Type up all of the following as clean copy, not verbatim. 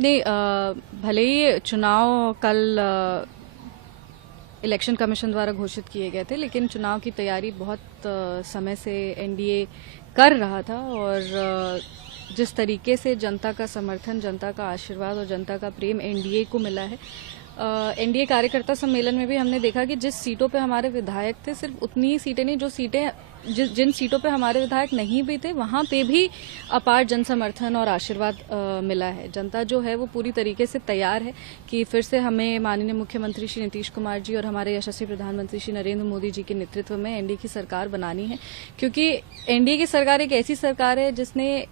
नहीं, भले ही चुनाव कल इलेक्शन कमीशन द्वारा घोषित किए गए थे, लेकिन चुनाव की तैयारी बहुत समय से एनडीए कर रहा था और जिस तरीके से जनता का समर्थन, जनता का आशीर्वाद और जनता का प्रेम एनडीए को मिला है, एनडीए कार्यकर्ता सम्मेलन में भी हमने देखा कि जिस सीटों पे हमारे विधायक थे, सिर्फ उतनी ही सीटें नहीं, जो सीटें जिन सीटों पे हमारे विधायक नहीं भी थे, वहां पे भी अपार जन समर्थन और आशीर्वाद मिला है। जनता जो है वो पूरी तरीके से तैयार है कि फिर से हमें माननीय मुख्यमंत्री श्री नीतीश कुमार जी और हमारे यशस्वी प्रधानमंत्री श्री नरेंद्र मोदी जी के नेतृत्व में एनडीए की सरकार बनानी है, क्योंकि एनडीए की सरकार एक ऐसी सरकार है जिसने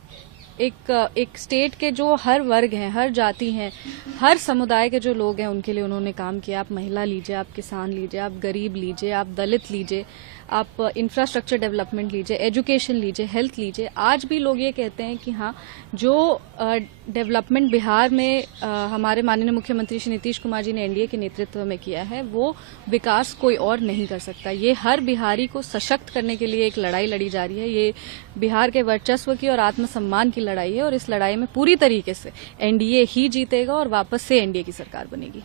एक स्टेट के जो हर वर्ग हैं, हर जाति हैं, हर समुदाय के जो लोग हैं, उनके लिए उन्होंने काम किया। आप महिला लीजिए, आप किसान लीजिए, आप गरीब लीजिए, आप दलित लीजिए, आप इंफ्रास्ट्रक्चर डेवलपमेंट लीजिए, एजुकेशन लीजिए, हेल्थ लीजिए। आज भी लोग ये कहते हैं कि हाँ, जो डेवलपमेंट बिहार में हमारे माननीय मुख्यमंत्री श्री नीतीश कुमार जी ने एनडीए के नेतृत्व में किया है, वो विकास कोई और नहीं कर सकता। ये हर बिहारी को सशक्त करने के लिए एक लड़ाई लड़ी जा रही है। ये बिहार के वर्चस्व की और आत्मसम्मान की लड़ाई है और इस लड़ाई में पूरी तरीके से एनडीए ही जीतेगा और वापस से एनडीए की सरकार बनेगी।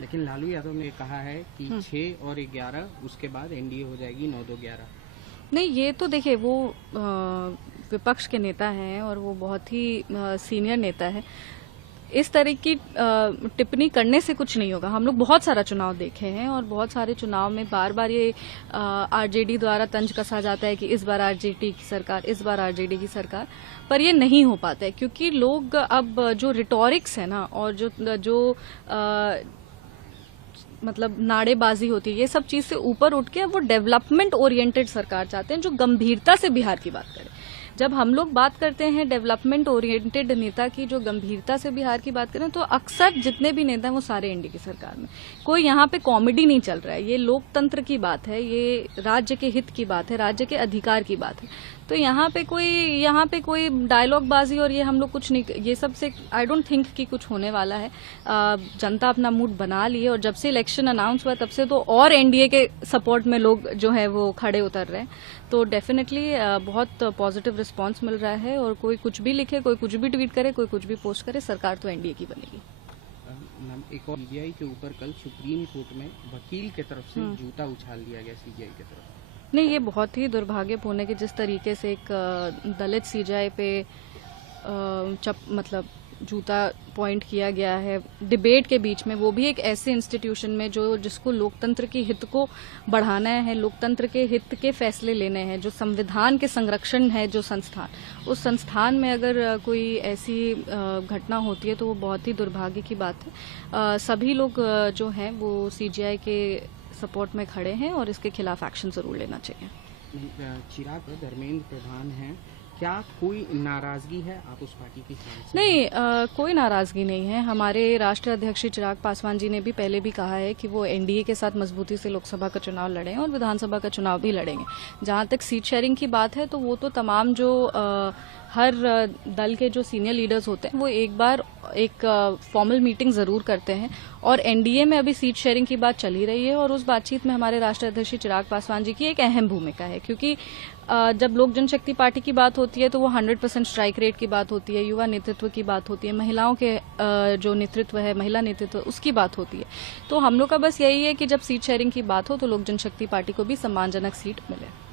लेकिन लालू यादव ने कहा है कि 6 और 11 उसके बाद एनडीए हो जाएगी 9-2-11। नहीं, ये तो देखिए, वो विपक्ष के नेता हैं और वो बहुत ही सीनियर नेता है। इस तरह की टिप्पणी करने से कुछ नहीं होगा। हम लोग बहुत सारा चुनाव देखे हैं और बहुत सारे चुनाव में बार बार ये आरजेडी द्वारा तंज कसा जाता है कि इस बार आरजेडी की सरकार, इस बार आरजेडी की सरकार, पर ये नहीं हो पाता है क्योंकि लोग अब जो रिटोरिक्स है ना, और जो मतलब नारेबाजी होती है, ये सब चीज से ऊपर उठ के वो डेवलपमेंट ओरिएंटेड सरकार चाहते हैं जो गंभीरता से बिहार की बात करे। जब हम लोग बात करते हैं डेवलपमेंट ओरिएंटेड नेता की जो गंभीरता से बिहार की बात करें, तो अक्सर जितने भी नेता हैं वो सारे एनडीए की सरकार में। कोई यहाँ पे कॉमेडी नहीं चल रहा है। ये लोकतंत्र की बात है, ये राज्य के हित की बात है, राज्य के अधिकार की बात है। तो यहाँ पे कोई डायलॉग बाजी और ये हम लोग कुछ नहीं, ये सब से आई डोंट थिंक कि कुछ होने वाला है। जनता अपना मूड बना ली है और जब से इलेक्शन अनाउंस हुआ तब से तो और एनडीए के सपोर्ट में लोग जो है वो खड़े उतर रहे हैं। तो डेफिनेटली बहुत पॉजिटिव रिस्पांस मिल रहा है और कोई कुछ भी लिखे, कोई कुछ भी ट्वीट करे, कोई कुछ भी पोस्ट करे, सरकार तो एनडीए की बनेगी। एक और सीबीआई के ऊपर कल सुप्रीम कोर्ट में वकील के तरफ से जूता उछाल दिया गया सीबीआई की तरफ। नहीं, ये बहुत ही दुर्भाग्यपूर्ण है कि जिस तरीके से एक दलित सीबीआई पे मतलब जूता पॉइंट किया गया है डिबेट के बीच में, वो भी एक ऐसे इंस्टीट्यूशन में जिसको लोकतंत्र के हित को बढ़ाना है, लोकतंत्र के हित के फैसले लेने हैं, जो संविधान के संरक्षण है जो संस्थान, उस संस्थान में अगर कोई ऐसी घटना होती है तो वो बहुत ही दुर्भाग्य की बात है। सभी लोग जो हैं वो सीबीआई के सपोर्ट में खड़े हैं और इसके खिलाफ एक्शन जरूर लेना चाहिए। चिराग धर्मेंद्र प्रधान हैं, क्या कोई नाराजगी है आप उस पार्टी की सांसद? नहीं, कोई नाराजगी नहीं है। हमारे राष्ट्रीय अध्यक्ष चिराग पासवान जी ने भी पहले भी कहा है कि वो एनडीए के साथ मजबूती से लोकसभा का चुनाव लड़े और विधानसभा का चुनाव भी लड़ेंगे। जहां तक सीट शेयरिंग की बात है तो वो तो तमाम जो हर दल के जो सीनियर लीडर्स होते हैं वो एक बार एक फॉर्मल मीटिंग जरूर करते हैं और एनडीए में अभी सीट शेयरिंग की बात चल ही रही है और उस बातचीत में हमारे राष्ट्रीय अध्यक्ष चिराग पासवान जी की एक अहम भूमिका है, क्योंकि जब लोक जनशक्ति पार्टी की बात होती है तो वो 100% स्ट्राइक रेट की बात होती है, युवा नेतृत्व की बात होती है, महिलाओं के जो नेतृत्व है, महिला नेतृत्व, उसकी बात होती है। तो हम लोग का बस यही है कि जब सीट शेयरिंग की बात हो तो लोक जनशक्ति पार्टी को भी सम्मानजनक सीट मिले।